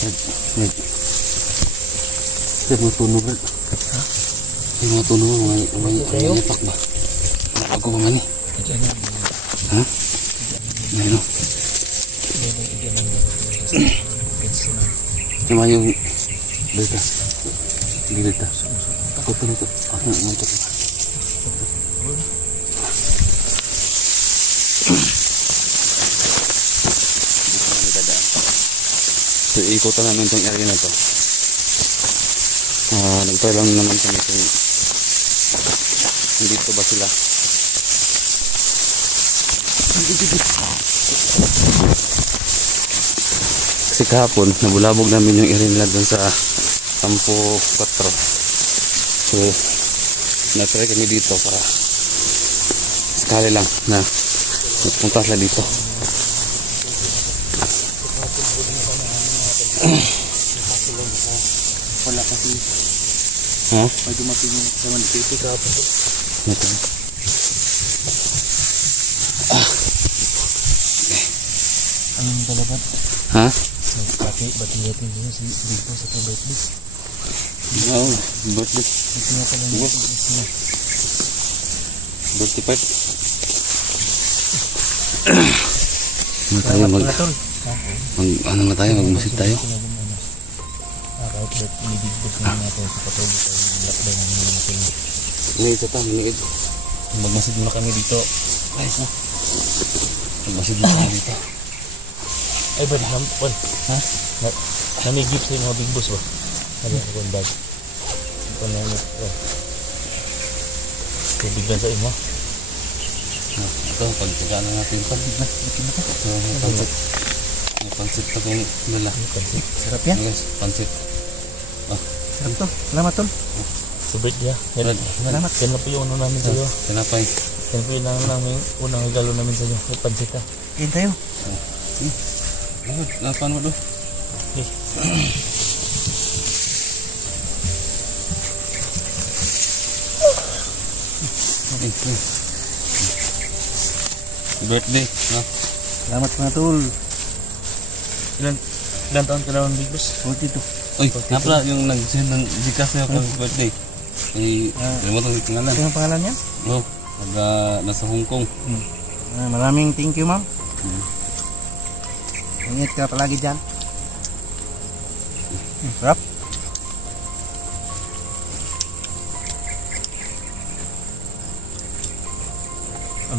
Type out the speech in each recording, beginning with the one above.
Red. Red mo tunog red. Ha? Yung mga tunog may ipak ba? Ako ba man eh? Ha? Ano? Cuma yung dito. Dito. Ako tunog. Ako nangkot. So, ikutan namin itong area na to. Nag-try lang naman kami kung dito ba sila. Kasi kahapon nabulabog namin yung area nila dun sa Campo 4. So nag-try kami dito para sakali lang na magpunta sila dito. Wala kasi may dumating sa Manipiti kahapon po. Anong talabat? Ha? Bati-bati nyo si Bigbo sa birthday. Oo, birthday. Ito nga pala niya. Birthday part. Ano tayo ano na tayo, magmasid tayo. Kahit ba't i-Bigbo na natin sa patuloy tayo lockdown ng mga natin. Ito ta, maliit. Magmasid muna kami dito. Ayos na. Magmasid muna kami dito. Ay ba, ha? Namigip sa mga Big Boss ba? Ano ako ang bag? Ito na yun. Biglan sa imo. Ito, pagkakaan na natin. Pagkig na. May pansit pa kung nala. Sarap yan? Yes, pansit. Sarap to. Salamat tol. Subit ya. Salamat. Yan na po yung ano namin sa'yo. Tinapay. Yan po yung unang regalo namin sa'yo. May pansit ka. Kain tayo. Lapan mo doon. Okay. Birthday. Salamat mga tol. Ilan taon ka naman Big Boss? 42. Uy, napala yung nag-send ng Gcash na yung birthday. Ay, limutan yung pangalan. Ano yung pangalan niya? Oo, nasa Hong Kong. Maraming thank you ma'am. Ingat ka palagi dyan. Sarap.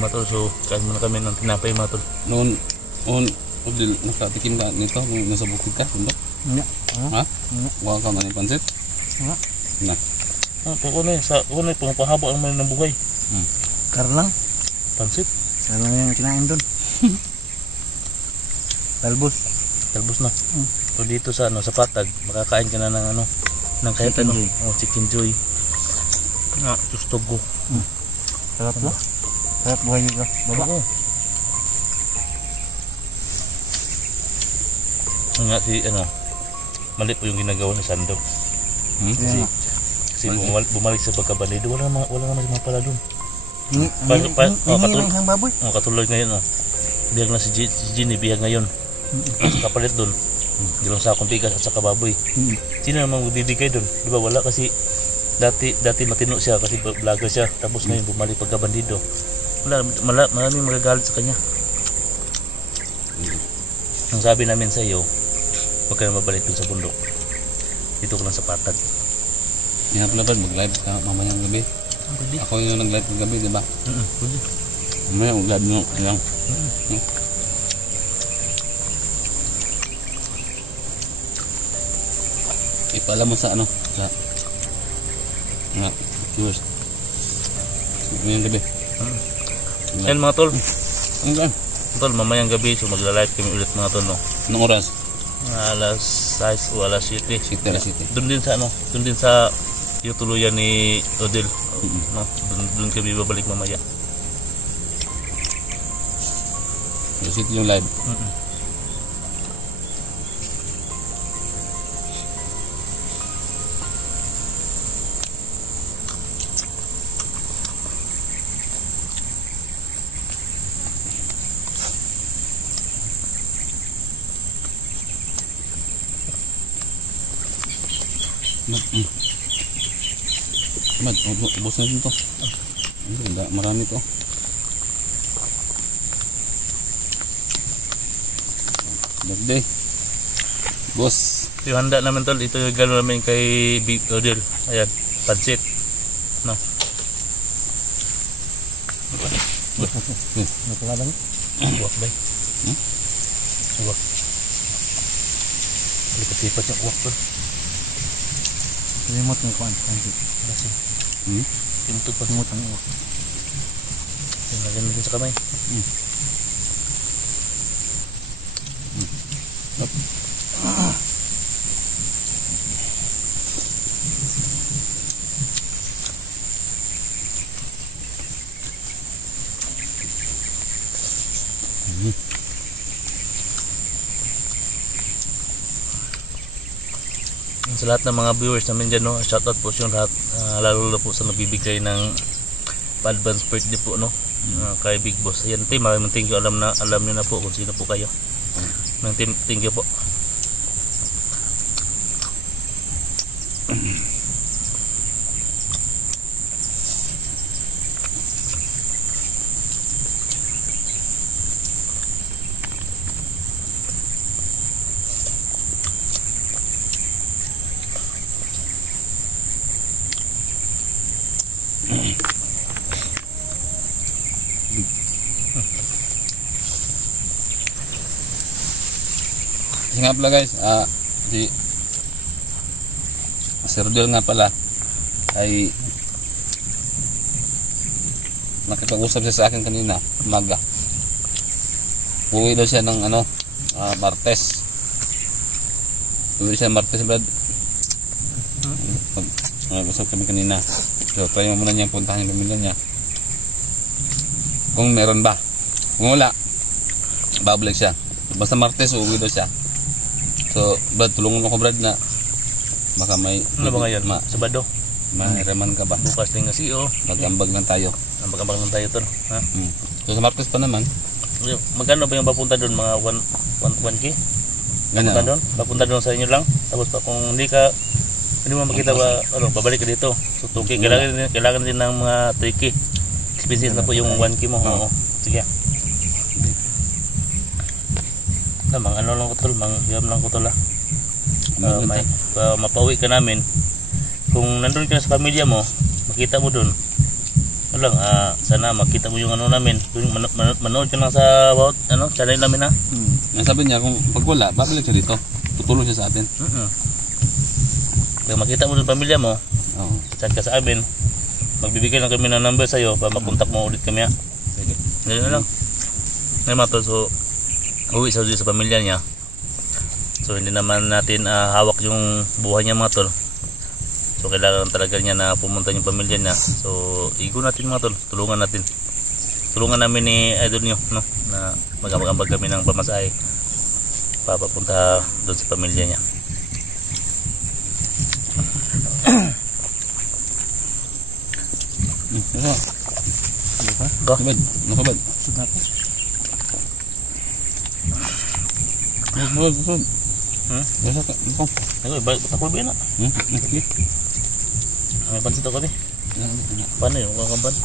Matol, so kain muna kami ng tinapay matol. Noon, nakatikim ka nito kung nasa bukid ka, bundok? Nga. Ha? Huwag ka man yung pansit? Nga. Na. Kunay, pumapahaba ang mga ng buhay. Karlang. Pansit. Karlang yung kinain doon. Talbos na. So dito sa sa Patag, makakain ka na ng kahit chicken ano, chicken joy. Tustogo. Sarap na. Sarap buhay nila. Baba. Nga si mali po yung ginagawa ni Sando. Kasi bumalik sa pagkabandido, wala naman mga pala doon. Katulad ngayon biyag na si Ginny, biyag ngayon. Kapalit doon. Dalawang sakong bigas at saka baboy. Sino naman magbibigay doon? Di ba wala kasi dati matino siya kasi vlogger siya. Tapos ngayon bumalik pagkabandido. Maraming magagalit sa kanya. Ang sabi namin sa iyo, huwag ka na mabalik dun sa bundok. Dito ko lang sa Patag. Yan pala ba, mag-live ka mamayang gabi? Ako yung nag-live ng gabi, di ba? Pwede. Mamaya mag-live mo lang. Ipaalam mo sa sa mga viewers. Mamayang gabi. Yan mga tol. Okay. Tol, mamayang gabi, so magla-live kami ulit mga tol, no? Anong oras? Alas 6 o alas 7. Alas 7. Doon din sa yung tuluyan ni Odil. No? Doon kami babalik mamaya. Alas 7 yung live. Mad, ubos na din to. Hindi, marami to. Birthday. Boss. Yung handa namin tol, ito yung gano'n namin kay Beef Odil. Ayan, pansit. No. Napakalang? Uwak ba? Uwak. Lipat-lipat yung uwak tol. Limot ng kuwan. Kasi, pinutod pa. Limot ang uwak. Yung lagyan natin sa kamay. Sa lahat ng mga viewers namin dyan, no, shoutout po sa lahat, lalo na po sa nagbibigay ng advance birthday po, no, kay Big Boss. Ayan team, maraming thank you, alam nyo na po kung sino po kayo. Team, thank you po. Kasi nga pala guys, si Sir Del nga pala ay nakipag-usap siya sa akin kanina, umaga. Uwi daw siya ng Martes. Uwi siya Martes, Brad. Nag-usap kami kanina. So, try mo muna niyang puntahan yung pamilya niya. Kung meron ba. Kung wala, babalik siya. Basta Martes, uwi daw siya. So, Brad, tulungan ako, Brad, na baka may... Ano ba ngayon? Sabado? Mahiraman ka ba? Bukas din kasi, Mag-ambag lang tayo. Ambag-ambag lang tayo, tol. Ha? So, sa Martes pa naman. Magkano ba yung papunta doon? Mga 1K? Ganyan. Papunta doon? Papunta doon sa inyo lang? Tapos pa, kung hindi mo makita ba, babalik ka dito. So, 2K. Kailangan din ng mga 3K. Expensive na po yung 1K mo. Oo. Sige. Mang ano lang ko tol, hiyam lang ko tol mapauwi ka namin. Kung nandun ka na sa pamilya mo, makita mo dun. Ano lang, sana makita mo yung namin. Manood ka lang sa channel namin ha. Sabi niya, kung pag wala, babalik siya dito. Tutulong siya sa atin. Kung makita mo dun pamilya mo, chat ka sa amin. Magbibigay lang kami ng number sa'yo para makontak mo ulit kami ha. Ganyan na lang. Ngayon mga tol, so uwi sa pamilya niya. So hindi naman natin hawak yung buhay niya mga tol. So kailangan talaga niya na pumunta yung pamilya niya. So igo natin mga tol, tulungan natin. Tulungan namin ni idol niyo, no, na mag-ambag kami ng pamasahe papunta doon sa pamilya niya. Nakabad. Busog. Busog ka. Takol ba yun na? May pansit ako kami. Paano yun? Kakaban?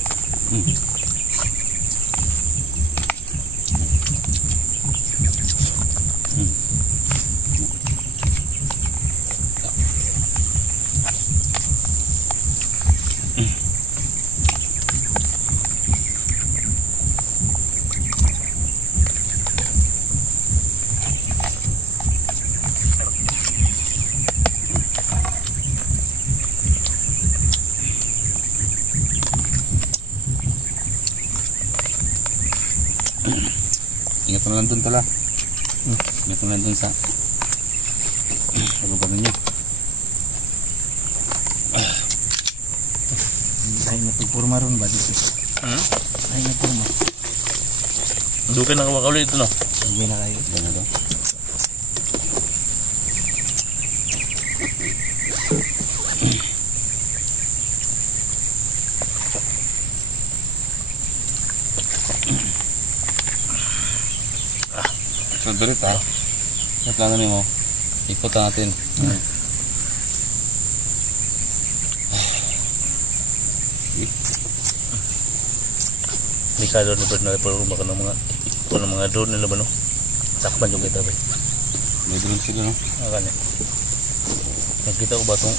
Ingat mo lang dun pala. Ingat mo lang dun sa lugar ninyo. Ay natupurma ron ba dito? Ay natupurma. Dukin na kawakauli ito no? Uwi na kayo. Ganun daw. So, dirit Sa plano mo, ikutan natin. kabisado ni Brad na pero baka ng mga drone nila ba no? Sakpan yung kita ba? May drone sila no? Akan eh. Nakita ko ba itong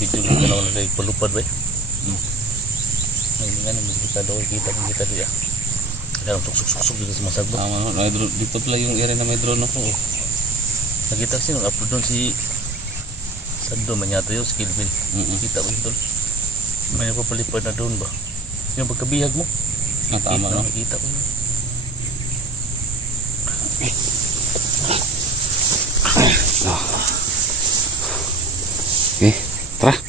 video yung ganaw na dahil palupad ba? May nga nang delikado ko kita diya. Kaya suksuk dito sa masagbo. May drone dito pala yung area na may drone ako. Nakita kasi nung upload doon si Sando Manyato yung Skillville. Kita ko ito. May napapalipad na doon ba? Yung pagkabihag mo. Tama no? Nakita ko yun. Okay, tara.